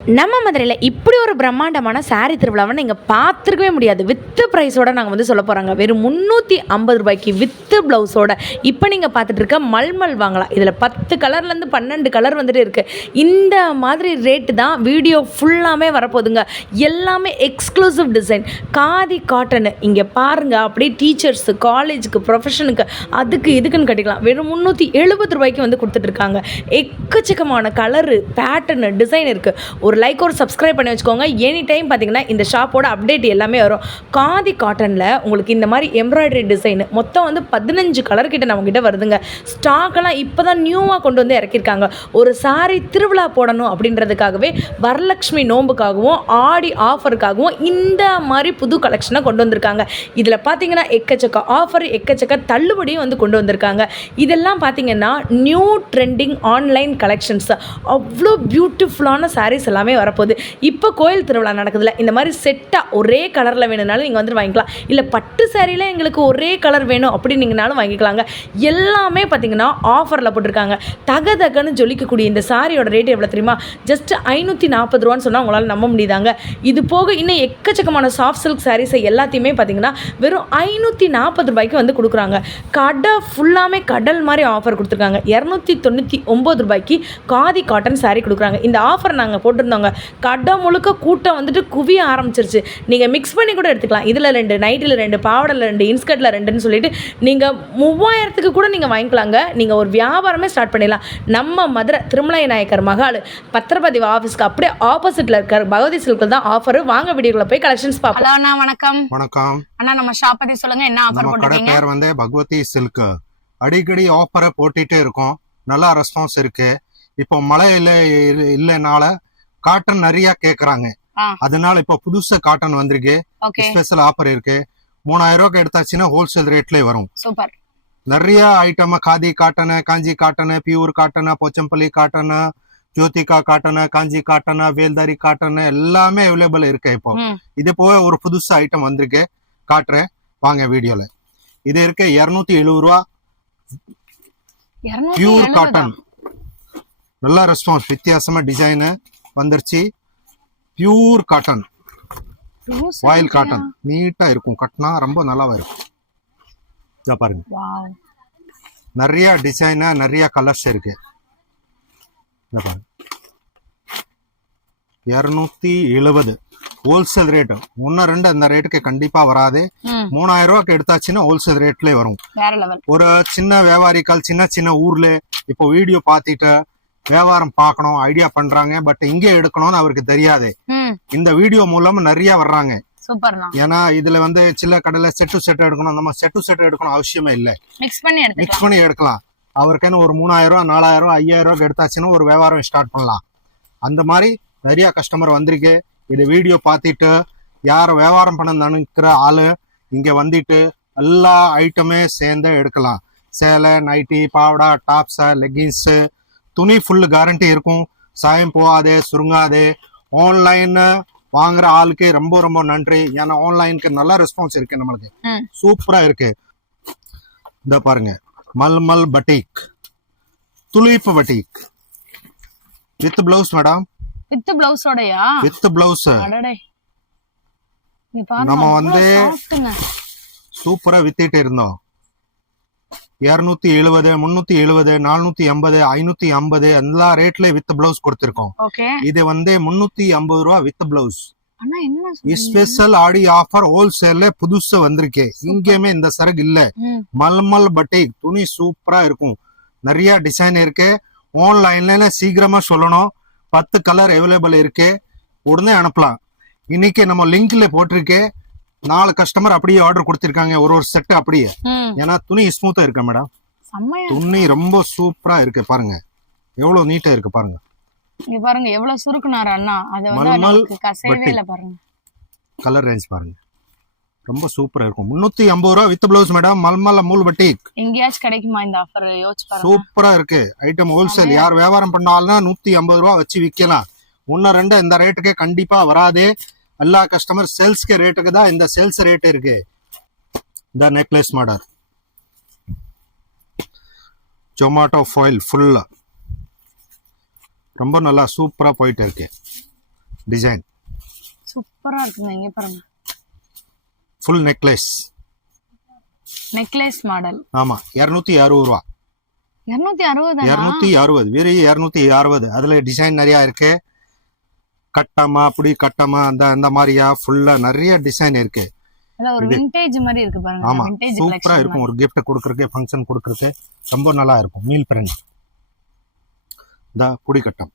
நம்ம மதுரையில் இப்படி ஒரு பிரம்மாண்டமான சாரீ திருவிழாவை நீங்கள் பார்த்துருக்கவே முடியாது. வித்து ப்ரைஸோடு நாங்கள் வந்து சொல்ல போகிறாங்க. வெறும் 350 ரூபாய்க்கு வித்து ப்ளவுஸோட இப்போ நீங்கள் பார்த்துட்டு இருக்க மல்மல் வாங்கலாம். இதில் 10 கலர்லேருந்து 12 கலர் வந்துட்டு இருக்குது. இந்த மாதிரி ரேட்டு தான் வீடியோ ஃபுல்லாமே வரப்போகுதுங்க. எல்லாமே எக்ஸ்க்ளூசிவ் டிசைன், காதி காட்டனு. இங்கே பாருங்கள், அப்படியே டீச்சர்ஸு, காலேஜுக்கு, ப்ரொஃபஷனுக்கு, அதுக்கு இதுக்குன்னு கட்டிக்கலாம். வெறும் 370 ரூபாய்க்கு வந்து கொடுத்துட்ருக்காங்க. எக்கச்சக்கமான கலரு, பேட்டர்னு, டிசைன் இருக்குது. ஒரு லைக் ஒரு சப்ஸ்கிரைப் பண்ணி வச்சுக்கோங்க. எனி டைம் பார்த்தீங்கன்னா இந்த ஷாப்போட அப்டேட் எல்லாமே வரும். காதி காட்டனில் உங்களுக்கு இந்த மாதிரி எம்ப்ராய்டரி டிசைன் மொத்தம் வந்து 15 கலர் கிட்ட நம்மகிட்ட வருதுங்க. ஸ்டாக்கெல்லாம் இப்போ தான் நியூவாக கொண்டு வந்து இறக்கியிருக்காங்க. ஒரு சாரி திருவிழா போடணும் அப்படின்றதுக்காகவே வரலட்சுமி நோம்புக்காகவும் ஆடி ஆஃபருக்காகவும் இந்த மாதிரி புது கலெக்ஷனை கொண்டு வந்திருக்காங்க. இதில் பார்த்தீங்கன்னா எக்கச்சக்க ஆஃபர், எக்கச்சக்க தள்ளுபடியும் வந்து கொண்டு வந்திருக்காங்க. இதெல்லாம் பார்த்தீங்கன்னா நியூ ட்ரெண்டிங் ஆன்லைன் கலெக்ஷன்ஸ். அவ்வளோ பியூட்டிஃபுல்லான சாரீஸ் எல்லாமே வரப்போகுது. இப்போ கோயில் திருவிழா நடக்குதுல, இந்த மாதிரி செட்டாக ஒரே கலரில் வேணும்னாலும் நீங்கள் வந்துட்டு வாங்கிக்கலாம். இல்லை பட்டு சாரியில் எங்களுக்கு ஒரே கலர் வேணும் அப்படின்னீங்கனாலும் வாங்கிக்கலாங்க. எல்லாமே பார்த்தீங்கன்னா ஆஃபரில் போட்டிருக்காங்க. தகன்னு ஜொலிக்கக்கூடிய இந்த சாரியோட ரேட் எவ்வளோ தெரியுமா? ஜஸ்ட் 540 ரூபான்னு சொன்னால் உங்களால் நம்ப முடியுதாங்க. இது போக இன்னும் எக்கச்சக்கமான சாஃப்ட் சில்க் சாரீஸை எல்லாத்தையுமே பார்த்தீங்கன்னா வெறும் 540 ரூபாய்க்கு வந்து கொடுக்குறாங்க. கடை ஃபுல்லாமே கடல் மாதிரி ஆஃபர் கொடுத்துருக்காங்க. 299 ரூபாய்க்கு காதி காட்டன் சாரீ கொடுக்குறாங்க. இந்த ஆஃபர் நாங்கள் போட்டிருந்தோங்க. கடை முழுக்க கூட்டம் வந்துட்டு குவிய ஆரம்பிச்சிருச்சு. நீங்கள் மிக்ஸ் பண்ணி கூட எடுத்துக்கலாம். இதில் 2, நைட்டில் 2, பாவடில் 2, இன்ஸ்கர்ட்டில் 2ன்னு சொல்லிட்டு நீங்கள் 3000க்கு கூட நீங்கள் வாங்கிக்கலாங்க. நீங்கள் ஒரு வியாபாரமே ஸ்டார்ட் பண்ணிடலாம். நம்ம மதுரை திருமலை நாயக்கர் மகால் பத்திரப்பதிவு ஆஃபீஸ்க்கு அப்படியே ஆப்போசிட்டில் இருக்கிற பகவதி சில்கில் தான் ஆஃபர். வாங்க வீடியோக்குள்ள போய் கலெக்ஷன்ஸ் பார்ப்போம். ஹலோ அண்ணா, வணக்கம். வணக்கம் அண்ணா, நம்ம ஷாப் பத்தி சொல்லுங்க. என்ன ஆஃபர் நம்ம கடை போட்டுருக்கீங்க? பேர் வந்து பகவதி சில்க். அடிக்கடி ஆஃபரை போட்டுட்டே இருக்கோம். நல்லா ரெஸ்பான்ஸ் இருக்கு. இப்போ மழை இல்லைனால காட்டன் நிறைய கேக்குறாங்க. அதனால இப்போ புதுசா காட்டன் வந்திருக்கு. ஸ்பெஷல் ஆஃபர் இருக்கு. 3000 ரூபாய்க்கு எடுத்தாச்சுன்னா ஹோல்சேல் ரேட்லயே வரும். சூப்பர். நிறைய item, khadi cotton, Kanchi cotton, pure cotton, Pochampalli cotton, Jyothika cotton, Kanchi cotton, Veldhari cotton எல்லாமே அவைலபிள் இருக்கு. இப்போ இது போக ஒரு புதுசா ஐட்டம் வந்திருக்கு, காட்டுறேன் வாங்க வீடியோல. இது இருக்கு 270 ரூபா. பியூர் காட்டன், நல்ல ரெஸ்பான்ஸ், வித்தியாசமா டிசைன் வந்துருச்சு. பியூர் காட்டன், ஆயில் காட்டன், நீட்டா இருக்கும். கட்டினா ரொம்ப நல்லாவா இருக்கும். இத பாருங்க, நிறைய டிசைன், நிறைய கலர்ஸ் இருக்கு. இத பாருங்க, 270 ஹோல்சேல் ரேட். 1-2 அந்த ரேட்டுக்கு கண்டிப்பா வராது. 3000 ரூபாய்க்கு எடுத்தாச்சுன்னா ஹோல்சேல் ரேட்லயே வரும். ஒரு சின்ன வியாபாரிகள் சின்ன சின்ன ஊர்ல இப்போ வீடியோ பார்த்துட்டு வியாபாரம் பார்க்கணும் ஐடியா பண்றாங்க. பட் இங்க எடுக்கணும்னு அவருக்கு தெரியாது. இந்த வீடியோ மூலமா நிறைய வர்றாங்க. ஏன்னா இதுல வந்து சில கடையில செட்டு எடுக்கணும், நம்ம செட்டு எடுக்கணும் அவசியமே இல்லை. மிக்ஸ் பண்ணி எடுக்கலாம். அவருக்குன்னு ஒரு 3000 ரூபா, 4000 ரூபா, 5000 ரூபாய்க்கு எடுத்தாச்சுன்னா ஒரு வியாபாரம் ஸ்டார்ட் பண்ணலாம். அந்த மாதிரி நிறைய கஸ்டமர் வந்திருக்கு. இது வீடியோ பார்த்துட்டு யார் வியாபாரம் பண்ண நினைக்கிற ஆளு இங்க வந்துட்டு எல்லா ஐட்டமே சேர்ந்து எடுக்கலாம். சேலை, நைட்டி, பாவடா, டாப்ஸ், லெகின்ஸ், துணி ஃபுல் கேரண்டி இருக்கும். சாயம் போகாதே, சுருங்காதே. ஆன்லைன் வாங்குற ஆளுக்கு ரொம்ப ரொம்ப நன்றி. ஏன்னா ஆன்லைனுக்கு நல்ல ரெஸ்பான்ஸ் இருக்கு. நம்மளுக்கு சூப்பரா இருக்கு. இந்த பாருங்க, மல்மல் பட்டிக், துளிப்பு batik with blouse. Madam with பிளவுஸோடயா? With blouse. நம்ம வந்து சூப்பரா வித்திட்டு இருந்தோம். 270, 370, 480, 550 எல்லா ரேட்ல வித் பிளவுஸ் கொடுத்திருக்கோம். இது வந்து 350 ரூபா with blouse. Special Aadi offer ஹோல்சேல்ல புதுசா வந்திருக்கு. இங்கேயுமே இந்த சரக்கு இல்ல. மல்மல் பட்டிக் துணி சூப்பரா இருக்கும். நிறைய டிசைன் இருக்கு. ஆன்லைன்ல சீக்கிரமா சொல்லணும். 10 கலர் அவைலபிள் இருக்கு. உடனே அனுப்பலாம். இன்னைக்கு நம்ம லிங்க்ல போட்டிருக்கு. 4 கஸ்டமர் அப்படியே ஆர்டர் கொடுத்திருக்காங்க. ஒரு செட் அப்படியே. ஏன்னா துணி ஸ்மூத்தா இருக்கு மேடம். துணி ரொம்ப சூப்பரா இருக்கு. பாருங்க எவ்வளவு நீட்டா இருக்கு. பாருங்க, இங்க பாருங்க எவ்வளவு சுருக்குனாரு அண்ணா. அது வந்து நமக்கு கசையவே இல்ல. பாருங்க கலர் ரேஞ்ச் பாருங்க, ரொம்ப சூப்பரா இருக்கும். 350 ரூபா வித் பிளவுஸ் மேடம். மல்மல் மூல் பட்டிக் எங்கேயாச்சும் கிடைக்குமா இந்த ஆஃபர்? யோசிச்சு பாருங்க. சூப்பரா இருக்கு ஐட்டம். ஹோல்சேல் யார் வியாபாரம் பண்ணாலும் 150 ரூபா வச்சு விற்கலாம். 1-2 இந்த ரேட்டுக்கு கண்டிப்பா வராது. எல்லா கஸ்டமர் சேல்ஸ்க்கு ரேட்டுக்கு தான் இந்த சேல்ஸ் ரேட் இருக்கு. இந்த நெக்லஸ் மாடல் ஜொமாட்டோ ஃபாயில் ஃபுல்லா ரொம்ப நல்லா சூப்பரா போயிட்டு இருக்கு. டிசைன். சூப்பரா இருக்குங்க. இங்க பாருங்க, ஃபுல் நெக்லஸ். Necklace model. ஆமா, 260 ரூபா. 260. 260, வெறும் 260. அதுல டிசைன் நிறைய இருக்கு. கட்டமா, அப்படி கட்டமா, அந்த மாதிரியா ஃபுல்லா நிறைய டிசைன் இருக்கு. ஒரு விண்டேஜ் மாதிரி இருக்கு பாருங்க. ஆமா, விண்டேஜ் சூப்பரா இருக்கும். ஒரு gift கொடுக்கறதுக்கு, ஃபங்க்ஷன் கொடுக்கறதுக்கு ரொம்ப நல்லா இருக்கும். மீல் பிரிண்ட் இந்த புடி கட்டம்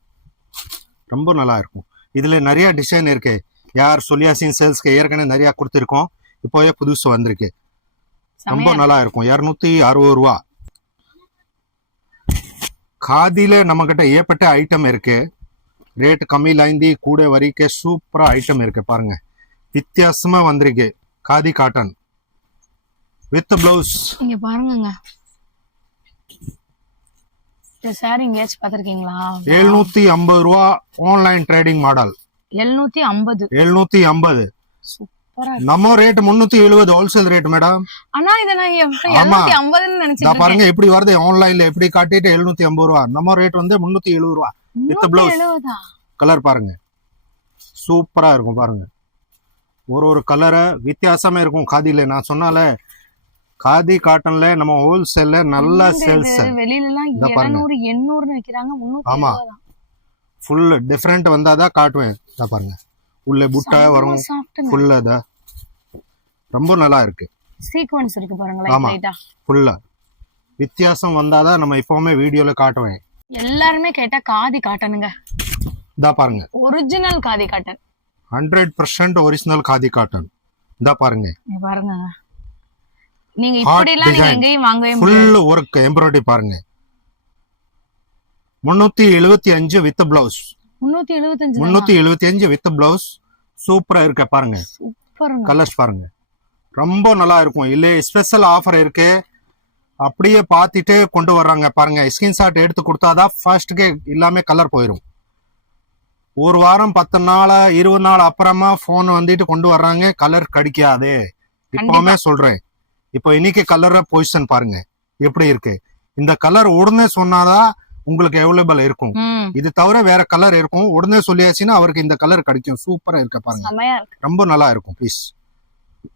ரொம்ப நல்லா இருக்கும். இதுல நிறைய டிசைன் இருக்கு. யார் சொலியாசின் சேல்ஸ்க்கு ஏற்கனவே நிறைய கொடுத்துருக்கோம். இப்போவே புதுசு வந்திருக்கு. ரொம்ப நல்லா இருக்கும். 260 ரூபா. காதில நம்ம கிட்ட ஏற்பட்ட ஐட்டம் இருக்கு. ரேட் கம்மியிலேருந்து கூட வரைக்கும் சூப்பரா ஐட்டம் இருக்கு பாருங்க. வித்தியாசமா வந்திருக்கு. Khadi cotton with blouse. இங்க பாருங்க, இந்த சாரி எங்கேயாச்சும் பாத்திருக்கீங்களா? 750 ரூபா. Online trading model. 750. சூப்பரா. நம்ம ரேட் 370 ஹோல்சேல் ரேட் மேடம். ஆனா இத நான் 750 நினைச்சேன். பாருங்க எப்படி வருது ஆன்லைன்ல, எப்படி காட்டிட்டு 750 ரூபா. நம்ம ரேட் வந்து 370 ரூபா வித் பிளவுஸ். கலர் பாருங்க, சூப்பரா இருக்கும் பாருங்க. ஒரு கலரை வித்தியாசமா இருக்கும். காதில நான் சொன்னால காதி காட்டன்ல நம்ம ஹோல்சேல்ல நல்ல சேல்ஸ். வெளியில எல்லாம் 700 800 விக்கிறாங்க. 370. ஆமா, ஃபுல் டிஃபரெண்ட் வந்தாதான் காட்டுவேன். பாருங்க, உள்ள புட்டா வரும் ஃபுல்லா. அத ரொம்ப நல்லா இருக்கு. சீக்வென்ஸ் இருக்கு பாருங்க. லைட்டா ஃபுல்லா வித்தியாசம் வந்தாதான் நம்ம இப்பவுமே வீடியோல காட்டுவேன். எல்லாருமே கேட்டா காதி காட்டனுங்க. இதா பாருங்க, original khadi cotton. 100% original khadi cotton. இதா பாருங்க, பாருங்க. நீங்க இப்படி எல்லாம் நீங்க எங்கேயும் வாங்கவே முடியாது. ஃபுல் வர்க் எம்ப்ராய்டரி பாருங்க. 375 வித் பிளவுஸ். 375 with blouse. சூப்பரா இருக்க பாருங்க. சூப்பருங்க. கலர்ஸ் பாருங்க, ரொம்ப நல்லா இருக்கும். இல்ல ஸ்பெஷல் ஆஃபர் இருக்கு. அப்படியே பார்த்துட்டு கொண்டு வர்றாங்க பாருங்க. ஸ்கிரீன்ஷாட் எடுத்து கொடுத்தாதான் ஃபர்ஸ்ட்கே எல்லாமே கலர் போயிடும். ஒரு வாரம் 10 நாள் 20 நாள் அப்புறமா போன் வந்துட்டு கொண்டு வர்றாங்க. கலர் கிடைக்காது. இப்பவுமே சொல்றேன். இப்போ இன்னைக்கு கலர் பொசிஷன் பாருங்க எப்படி இருக்கு. இந்த கலர் உடனே சொன்னாதான் உங்களுக்கு அவைலபிள் இருக்கும். இது தவிர வேற கலர் இருக்கும். உடனே சொல்லியாச்சுன்னா அவருக்கு இந்த கலர் கிடைக்கும். சூப்பரா இருக்க பாருங்க, ரொம்ப நல்லா இருக்கும். ப்ளீஸ்,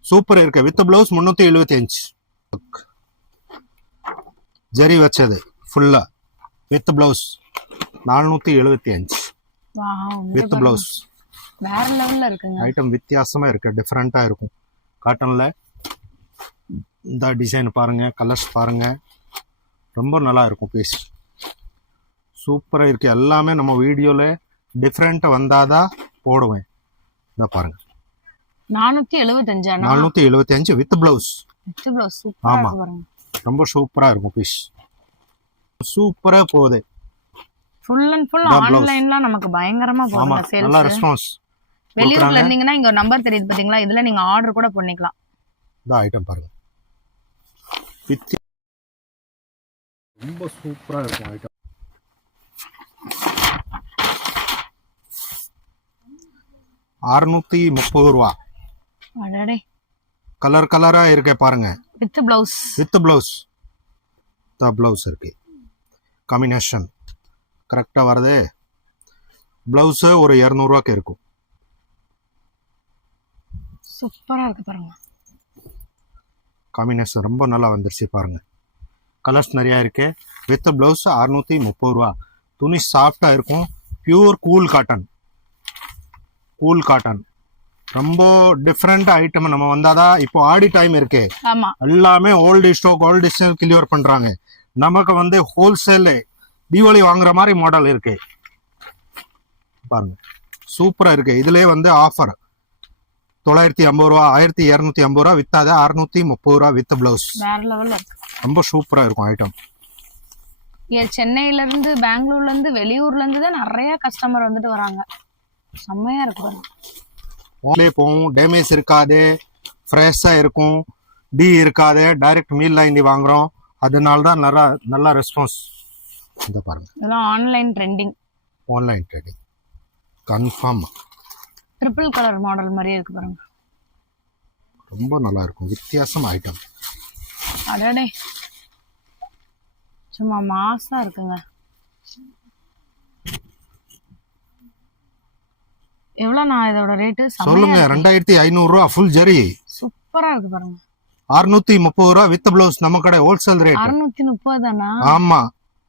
சூப்பர் இருக்கு. With blouse 375. ஜரி வச்சது ஃபுல்லா வித் பிளவுஸ் 475 வித் பிளவுஸ். வேற லெவல்ல இருக்குங்க. ஐட்டம் வித்தியாசமா இருக்கு, டிஃபரெண்டா இருக்கும். காட்டன்ல இந்த டிசைன் பாருங்க, கலர்ஸ் பாருங்க, ரொம்ப நல்லா இருக்கும். பீஸ் சூப்பரா இருக்கு. எல்லாமே நம்ம வீடியோல டிஃபரெண்ட் வந்தாதான் போடுவேன். இந்த பாருங்க, 475 வித் பிளவுஸ். ஆமா, ரொம்ப சூப்பரா இருக்கும். பீஸ் சூப்பரா போகுது. ஃபுல் அண்ட் ஃபுல் ஆன்லைன்ல நமக்கு பயங்கரமா போகுது சேல்ஸ். நல்ல ரெஸ்பான்ஸ். வெளியூர்ல இருந்தீங்கன்னா இங்க ஒரு நம்பர் தெரியுது பாத்தீங்களா, இதுல நீங்க ஆர்டர் கூட பண்ணிக்கலாம். இந்த ஐட்டம் பாருங்க, ரொம்ப சூப்பரா இருக்கும் ஐட்டம். 630 ரூபா. அடடே, கலர் கலரா இருக்கு பாருங்க. With blouse. With blouse. The blouse இருக்கு. காம்பினேஷன் கரெக்டா வருது. பிளவுஸ் ஒரு 200 ரூபாய்க்கு இருக்கும். சூப்பரா இருக்கு பாருங்க. காம்பினேஷன் ரொம்ப நல்லா வந்துருச்சு பாருங்க. கலர்ஸ் நிறைய இருக்கு. வித் பிளவுஸ் 630 ரூபா. துணி சாஃப்டா இருக்கும். Pure cool cotton. Cool cotton ரொம்ப டிஃப்ரெண்ட் ஐட்டம். நம்ம வந்தாதான். இப்போ ஆடி டைம் இருக்கு. எல்லாமே ஓல்டு ஸ்டாக் கிளியர் பண்றாங்க. நமக்கு வந்து ஹோல்சேல் தீபாவளி வாங்குற மாதிரி மாடல் இருக்கு பாருங்க. சூப்பரா இருக்கு. இதுலயே வந்து ஆஃபர் 950 ரூபா, 1250 ரூபா வித்தாத 630 ரூபா வித் பிளவுஸ். வேற லெவல்ல இருக்கு. ரொம்ப சூப்பரா இருக்கும் ஐட்டம். சென்னையில இருந்து, பெங்களூர்ல இருந்து, வெளியூர்ல இருந்து தான் நிறைய கஸ்டமர் வந்துட்டு வராங்க. செம்மையா இருக்கு பாருங்க. போகும், டேமேஜ் இருக்காது, ஃப்ரெஷ்ஷா இருக்கும், இருக்காது. டைரக்ட் மீல்ல இந்தி வாங்குறோம். அதனால தான் நல்ல ரெஸ்பான்ஸ். இந்த பாருங்க, இதெல்லாம் online trending. Online trending confirm. Triple colour model மாதிரியே இருக்கு பாருங்க. ரொம்ப நல்லா இருக்கும். வித்தியாசம் ஐட்டம். அடடே, சும்மா மாசா இருக்குங்க. எவ்வளவு நான் இதோட ரேட்டு சொல்லுங்க. 2500 ரூபா ஃபுல் ஜரி. சூப்பரா இருக்கு பாருங்க. 630 ரூபா வித் பிளவுஸ் நம்ம கடை ஹோல்சேல் ரேட். 630 தானா? ஆமா.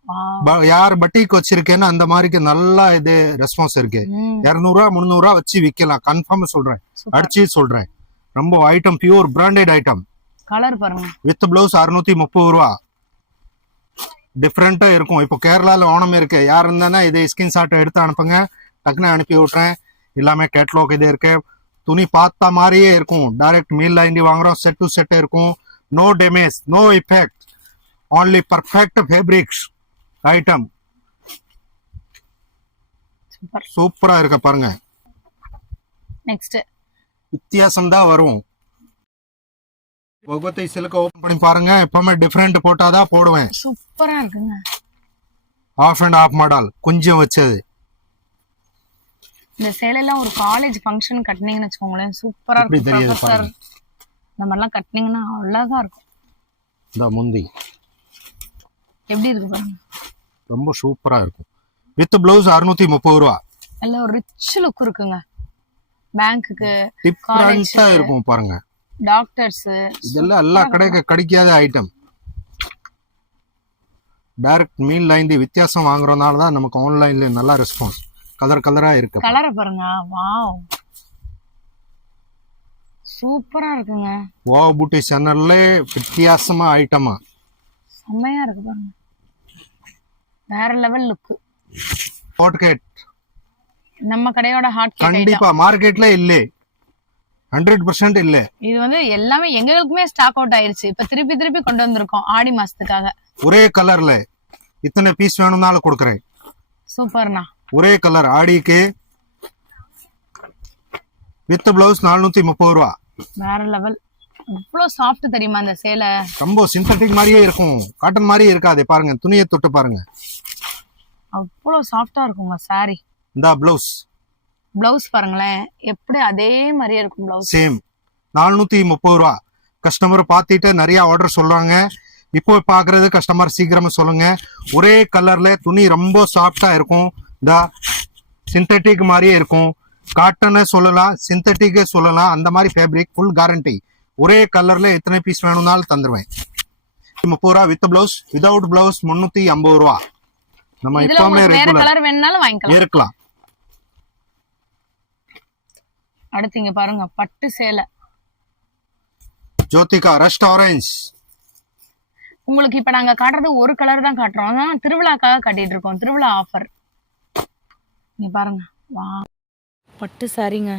Wow. யார் பட்டிக்கு வச்சிருக்கேன்னு அந்த மாதிரிக்கு நல்லா இது ரெஸ்பான்ஸ் இருக்கு. 200 ரூபா 300 ரூபா வச்சு விக்கலாம். கன்ஃபார்ம் சொல்றேன், அடிச்சு சொல்றேன். ரொம்ப item pure branded item. Colour பாருங்க. வித் பிளவுஸ் 630 ரூபா. டிஃப்ரெண்டா இருக்கும். இப்போ கேரளால ஓணம் இருக்கு. யார் இருந்தானா இது ஸ்கிரீன்ஷாட் எடுத்து அனுப்புங்க, டக்குன்னு அனுப்பி விட்டுறேன். எல்லாமே கேட்லாக் இது இருக்கு. துணி பார்த்தா மாதிரியே இருக்கும். டைரக்ட் மீல்ல இண்டி வாங்குறோம். செட் டு செட் இருக்கும். No damage, no effect, only perfect fabrics item. சூப்பரா இருக்க பாருங்க. நெக்ஸ்ட் வித்தியாசம் தான் வரும். பகவதி சில்க் ஓபன் பண்ணி பாருங்க. எப்பவுமே டிஃபரெண்ட் போட்டாதான் போடுவேன். சூப்பரா இருக்குங்க. ஆஃப் அண்ட் ஆஃப் மாடல் கொஞ்சம் வச்சது. இந்த சேலையெல்லாம் ஒரு காலேஜ் ஃபங்க்ஷன் கட்டினீங்கன்னு வச்சுக்கோங்களேன், சூப்பரா எப்படி இருக்கும். தெரியுது ப்ரொஃபசர் பாருங்க. இந்த மாதிரிலாம் கட்டினீங்கன்னா அழகா இருக்கும். இந்த முந்தி எப்படி இருக்கு பாருங்க. ரொம்ப சூப்பரா இருக்கும். வித் பிளவுஸ் 630 ரூபா. நல்ல ஒரு ரிச் லுக் இருக்குங்க. பேங்க்குக்கு, டிஃபரெண்டா இருக்கும் பாருங்க. டாக்டர்ஸ், இதெல்லாம் எல்லா கடைக்கு கிடைக்காத ஐட்டம். டைரக்ட் மீன் லைன் வித்தியாசம் வாங்குறதுனால தான் நமக்கு ஆன்லைன்ல நல்லா ரெஸ்பான்ஸ். கலர் கலரா இருக்கு. கலரை பாருங்க. வாவ், சூப்பரா இருக்குங்க. வாவ் பூட்டி சேனல்ல வித்தியாசமா ஐட்டமா செம்மையா இருக்கு பாருங்க. வேற லெவல் லுக். ஹாட் கேட் நம்ம கடையோட ஹாட் கேட் கண்டிப்பா மார்க்கெட்ல இல்ல, 100% இல்ல. இது வந்து எல்லாமே எங்களுக்குமே ஸ்டாக் அவுட் ஆயிருச்சு. இப்ப திருப்பி திருப்பி கொண்டு வந்திருக்கோம் ஆடி மாசத்துக்காக. ஒரே கலர்ல இத்தனை பீஸ் வேணும்னாலும் கொடுக்குறேன். சூப்பர்ண்ணா. ஒரே கலர் ஆடிக்கு வித் பிளவுஸ் 430 ரூபா. வேற லெவல். இவ்வளவு சாஃப்ட் தெரியுமா அந்த சேலை? ரொம்ப சிந்தட்டிக் மாதிரியே இருக்கும், காட்டன் மாதிரியே இருக்காது. பாருங்க, துணியை தொட்டு பாருங்க. அவ்வளவு சாஃப்டா இருக்குங்க சாரி. இந்த பிளவுஸ் பிளவுஸ் பாருங்களேன், எப்படி அதே மாதிரியே இருக்கும் பிளவுஸ். சேம் 430 ரூபா. கஸ்டமர் பார்த்துட்டு நிறைய ஆர்டர் சொல்றாங்க. இப்போ பாக்குறது கஸ்டமர் சீக்கிரமா சொல்லுங்க. ஒரே கலர்ல துணி ரொம்ப சாஃப்டா இருக்கும். இந்த சிந்தட்டிக் மாதிரியே இருக்கும். காட்டனை சொல்லலாம், சிந்தட்டிக் சொல்லலாம். அந்த மாதிரி ஃபேப்ரிக் ஃபுல் கேரண்டி. ஒரே கலர்ல எத்தனை பீஸ் வேணும்னாலும் தந்துருவேன். 30 ரூபா வித் பிளவுஸ். விதவுட் பிளவுஸ் 350 ரூபா. நம்ம எப்பவுமே ரெகுலர் கலர் வேணும்னாலும் வாங்கிக்கலாம். இருக்கலாம். அடுத்து இங்க பாருங்க, பட்டு சேலை. Jyothika rust orange. உங்களுக்கு இப்ப நாங்க காட்டுறது ஒரு கலர் தான் காட்டுறோம். ஆனா திருவிழாக்காக காட்டிட்டு இருக்கோம். திருவிழா ஆஃபர். நீ பாருங்க. வா, பட்டு சாரிங்க.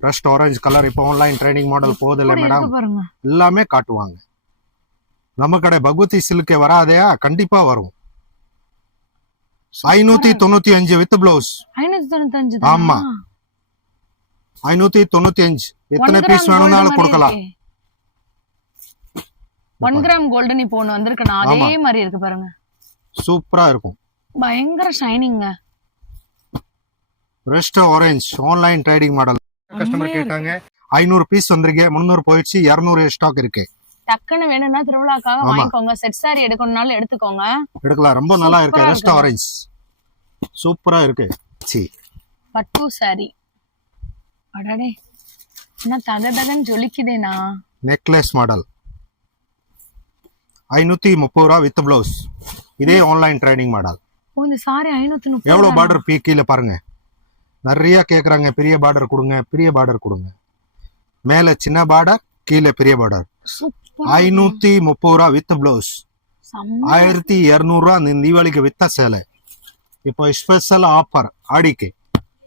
ரஸ்ட் ஆரஞ்ச் கலர் இப்போ ஆன்லைன் ட்ரெண்டிங் மாடல் போதில்லை மேடம். பாருங்க, எல்லாமே காட்டுவாங்க. நம்ம கடை பகவதி சில்கே வராதையா? கண்டிப்பா வரும். 595 வித் பிளவுஸ். 595. ஆமா, 595. எத்தனை பீஸ் வேணும்னாலும் கொடுக்கலாம். 1 கிராம் கோல்டன் இப்போ ஒண்ணு வந்திருக்கு. அதே மாதிரி இருக்கு பாருங்க. சூப்பரா இருக்கும். பயங்கர ஷைனிங்க. Rest orange online trading model. Customer கேட்டாங்க. 500 பீஸ் வந்திருக்கு, 300 போயிடுச்சு, 200 ஸ்டாக் இருக்கு. டக்குன்னு வேணும்னா திருவிழாக்காக வாங்கிக்கோங்க. செட் சாரி எடுக்கணும்னாலும் எடுத்துக்கோங்க, எடுக்கலாம். ரொம்ப நல்லா இருக்கு. ரெஸ்ட் ஆரஞ்ச் சூப்பரா இருக்கு. பட்டு சாரி. அடடே, என்ன தகதகன்னு ஜொலிக்குதேனா. நெக்லஸ் மாடல் 530 ரூபா வித் பிளவுஸ். இதே ஆன்லைன் ட்ரைனிங் மாடல். இந்த சாரி 530. எவ்வளவு பார்டர் கீழே பாருங்க. நிறைய கேக்குறாங்க, பெரிய பார்டர் கொடுங்க, பெரிய பார்டர் கொடுங்க. மேல சின்ன பார்டர், கீழே பெரிய பார்டர். 530 ரூபா வித் பிளவுஸ். 1200 ரூபா தீபாவளிக்கு வித்த சேலை. இப்போ ஸ்பெஷல் ஆஃபர் ஆடிக்கு.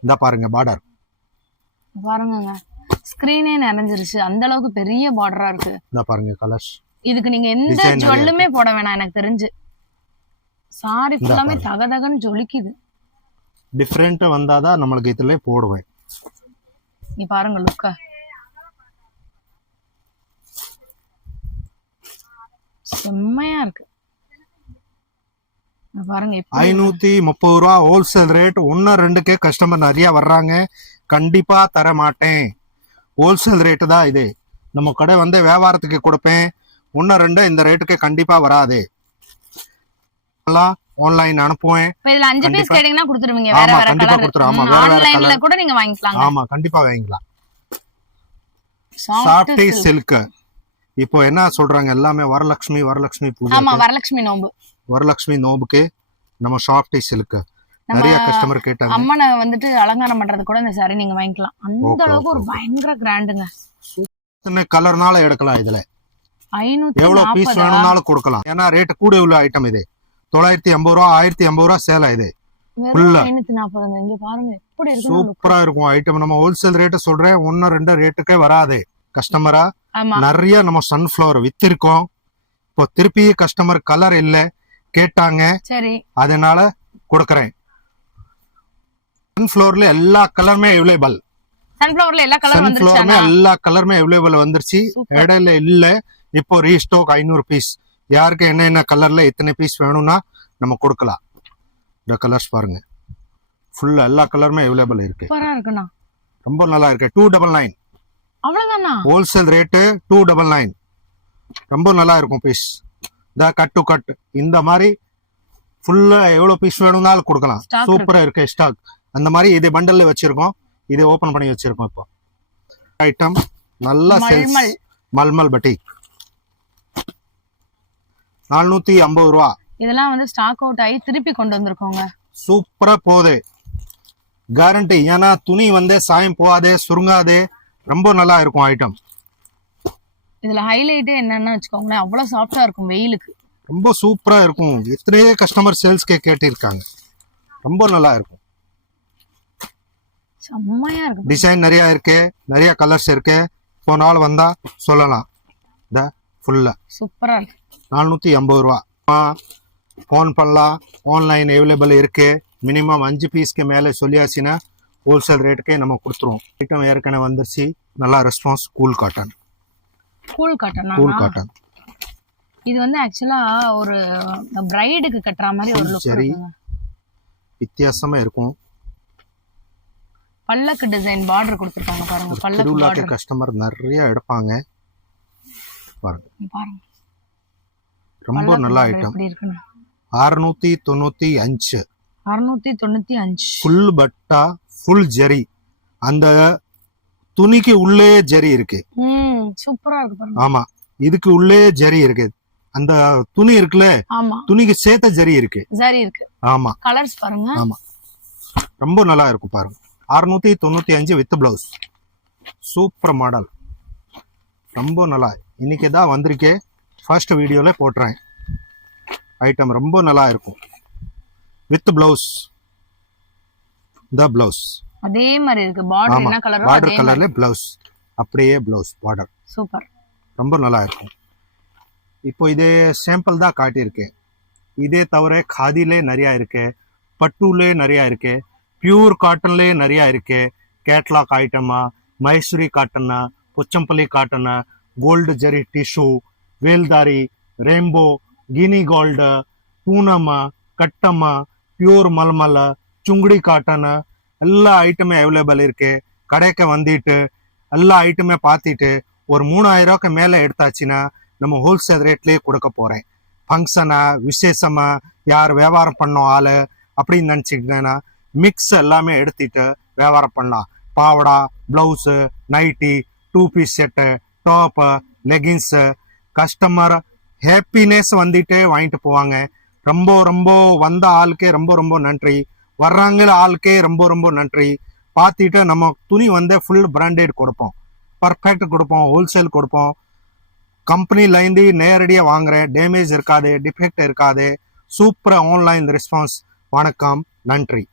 இந்த பாருங்க பார்டர் பாருங்க, ஸ்கிரீனே நிறைஞ்சிருச்சு. அந்த அளவுக்கு பெரிய பார்டரா இருக்கு. இந்த பாருங்க கலர்ஸ். இதுக்கு நீங்க எந்த ஜுவல்லுமே போட வேணாம் எனக்கு தெரிஞ்சு. சாரி ஃபுல்லாமே தகதகன்னு ஜொலிக்குது. டிஃபரெண்ட் வந்தாதான் நம்மளுக்கு இதுல போடுவேன். நீ பாருங்க லுக்க. செம்மையா இருக்கு பாருங்க. 530 ரூபா ஹோல்சேல் ரேட். 1-2 கஸ்டமர் நிறைய வர்றாங்க. கண்டிப்பா தர மாட்டேன். ஹோல்சேல் ரேட்டு தான் இது. நம்ம கடை வந்து வியாபாரத்துக்கு கொடுப்பேன். 1-2 இந்த ரேட்டுக்கு கண்டிப்பா வராது. ஆன்லைன் அனுப்புவேன். இப்ப இதுல 5 பீஸ் கண்டிப்பா. கேட்டீங்கன்னா கொடுத்துருவீங்க வேற ஆமா வேற கண்டிப்பா கலர். கொடுத்துரும். ஆமா வேற வேற ஆன்லைன்ல கலர். கூட நீங்க வாங்கிக்கலாம். ஆமா கண்டிப்பா வாங்கிக்கலாம். Soft softy silk. இப்போ என்ன சொல்றாங்க எல்லாமே வரலட்சுமி பூஜை. ஆமா வரலட்சுமி நோம்பு. வரலட்சுமி நோம்புக்கு நம்ம சாஃப்டி சில்க் நிறைய கஸ்டமர் கேட்டாங்க. அம்மனை வந்துட்டு அலங்காரம் பண்றது கூட இந்த சாரி நீங்க வாங்கிக்கலாம். அந்த அளவுக்கு ஒரு பயங்கர கிராண்டுங்க. சின்ன கலர்னால எடுக்கலாம். இதுல 540 எவ்வளவு பீஸ் வேணும்னாலும் கொடுக்கலாம். ஏன்னா ரேட் கூட உள்ள ஐட்டம் இது. 950 ரூபா 1050 ரூபா சேல இது. வெறும் 540. இங்க பாருங்க எப்படி இருக்கு. சூப்பரா இருக்கும் ஐட்டம். நம்ம ஹோல்சேல் ரேட் சொல்றேன், 1-2 ரேட்டுக்கே வராது. கஸ்டமரா ஆமா நிறைய நம்ம சன்ஃபிளவர் வித்திருக்கோம். இப்போ திருப்பி கஸ்டமர் கலர் இல்ல கேட்டாங்க, சரி அதனால கொடுக்கறேன். சன்ஃபிளவர்ல எல்லா கலருமே அவைலபிள். சன்ஃபிளவர்ல எல்லா கலரும் வந்துருச்சு. சன்ஃபிளவர்ல எல்லா கலருமே அவைலபிள் வந்துருச்சு. இடையில இல்ல. இப்போ ரீஸ்டாக் 500 பீஸ். யாருக்கு என்ன கலர்ல எத்தனை பீஸ் வேணும்னா நம்ம கொடுக்கலாம். இந்த கலர்ஸ் பாருங்க, ஃபுல்லா எல்லா கலருமே அவைலபிள் இருக்கு. சூப்பரா இருக்குண்ணா. ரொம்ப நல்லா இருக்கு. 299. அவ்வளவுதானா? Wholesale rate 299. ரொம்ப நல்லா இருக்கும் பீஸ். இந்த கட் டு கட் இந்த மாதிரி ஃபுல்லா எவ்வளவு பீஸ் வேணும்னாலும் கொடுக்கலாம். சூப்பரா இருக்கு ஸ்டாக். அந்த மாதிரி இது பண்டல்ல வச்சிருக்கோம். இதை ஓபன் பண்ணி வச்சிருக்கோம். இப்போ ஐட்டம் நல்லா சேல்ஸ். மல்மல் பட்டிக் 450 ரூபா. இதெல்லாம் வந்து ஸ்டாக் அவுட் ஆகி திருப்பி கொண்டு வந்திருக்கோங்க. சூப்பரா போகுது, கேரண்டி. ஏன்னா துணி வந்து சாயம் போகாதே, சுருங்காதே, ரொம்ப நல்லா இருக்கும் ஐட்டம். இதுல ஹைலைட்டே என்னன்னு வச்சுக்கோங்களேன், அவ்வளவு சாஃப்டா இருக்கும் வெயிலுக்கு. ரொம்ப சூப்பரா இருக்கும். எத்தனையோ கஸ்டமர் சேல்ஸ்க்கே கேட்டிருக்காங்க. ரொம்ப நல்லா இருக்கும். செம்மையா இருக்கு. டிசைன் நிறைய இருக்கு, நிறைய கலர்ஸ் இருக்கு. போனால் வந்தா சொல்லலாம். இந்த ஃபுல்லா சூப்பரா இருக்கு. 450 ரூபா. ஃபோன் பண்ணலாம். ஆன்லைன் அவைலபிள் இருக்கு. மினிமம் 5 பீஸ்க்கு மேலே சொல்லியாச்சுன்னா ஹோல்சேல் ரேட்டுக்கே நம்ம கொடுத்துருவோம். ஐட்டம் ஏற்கனவே வந்துருச்சு. நல்லா response. Cool cotton. Cool cotton. Cool cotton. இது வந்து ஆக்சுவலா ஒரு பிரைடுக்கு கட்டுற மாதிரி ஒரு லுக் சரி, இருக்குங்க. வித்தியாசமா இருக்கும். பல்லக்கு டிசைன் பார்டர் கொடுத்திருக்காங்க பாருங்க. பல்லக்கு திருவிழாக்கு பார்டர் கஸ்டமர் நிறைய எடுப்பாங்க. பாருங்க பாருங்க. ரொம்ப நல்ல ஐட்டம். எப்படி இருக்குன்னு. 695. 695. ஃபுல் பட்டா, ஃபுல் ஜரி. அந்த துணிக்கு உள்ளே ஜரி இருக்கு. சூப்பரா இருக்கு பாருங்க. ஆமா, இதுக்கு உள்ளே ஜரி இருக்கு. அந்த துணி இருக்குல்ல, ஆமா, துணிக்கு சேர்த்த ஜரி இருக்கு. ஜரி இருக்கு. ஆமா, கலர்ஸ் பாருங்க. ஆமா, ரொம்ப நல்லா இருக்கும் பாருங்க. 695 வித் பிளவுஸ். Super model. ரொம்ப நல்லா. இன்னைக்கு தான் வந்திருக்கே. ஃபர்ஸ்ட் வீடியோல போட்டுறேன். ஐட்டம் ரொம்ப நல்லா இருக்கும். With blouse. த பிளவுஸ் அதே மாதிரி இருக்கு. பார்டர் என்ன கலரோ பார்டர் கலர்ல பிளவுஸ். அப்படியே பிளவுஸ் பார்டர். சூப்பர். ரொம்ப நல்லா இருக்கும். இப்போ இதே சாம்பிள் தான் காட்டியிருக்கேன். இதே தவிர காதிலே நிறைய இருக்கு, பட்டுலே நிறைய இருக்கு, பியூர் காட்டன்லே நிறைய இருக்கு. கேட்லாக் ஐட்டமா, மைசூரி காட்டனா, பொச்சம்பள்ளி காட்டனா, gold zari tissue, Veldhari, rainbow, கினி கோல்டு, பூனமா, கட்டமா, பியூர் மல்மல, சுங்குடி காட்டன், எல்லா ஐட்டமே அவைலபிள் இருக்கு. கடைக்கு வந்துட்டு எல்லா ஐட்டமே பார்த்துட்டு ஒரு 3000 ரூபாய்க்கு மேலே எடுத்தாச்சுன்னா நம்ம ஹோல்சேல் ரேட்லேயே கொடுக்க போகிறேன். ஃபங்க்ஷனா, விசேஷமா, யார் வியாபாரம் பண்ணோம் ஆள் அப்படின்னு நினச்சிக்கிட்டேன்னா மிக்ஸ் எல்லாமே எடுத்துட்டு வியாபாரம் பண்ணலாம். பாவடா, blouse, nighty, 2 piece set, top, leggings. Customer happiness வந்துட்டு வாங்கிட்டு போவாங்க. ரொம்ப ரொம்ப வந்த ஆளுக்கே ரொம்ப ரொம்ப நன்றி. வர்றாங்க ஆளுக்கே ரொம்ப ரொம்ப நன்றி. பார்த்துட்டு நம்ம துணி வந்து ஃபுல் பிராண்டட் கொடுப்போம், பர்ஃபெக்ட் கொடுப்போம், ஹோல்சேல் கொடுப்போம். கம்பெனிலேருந்து நேரடியாக வாங்குறேன். டேமேஜ் இருக்காது, டிஃபெக்ட் இருக்காது. Super online response. வணக்கம், நன்றி.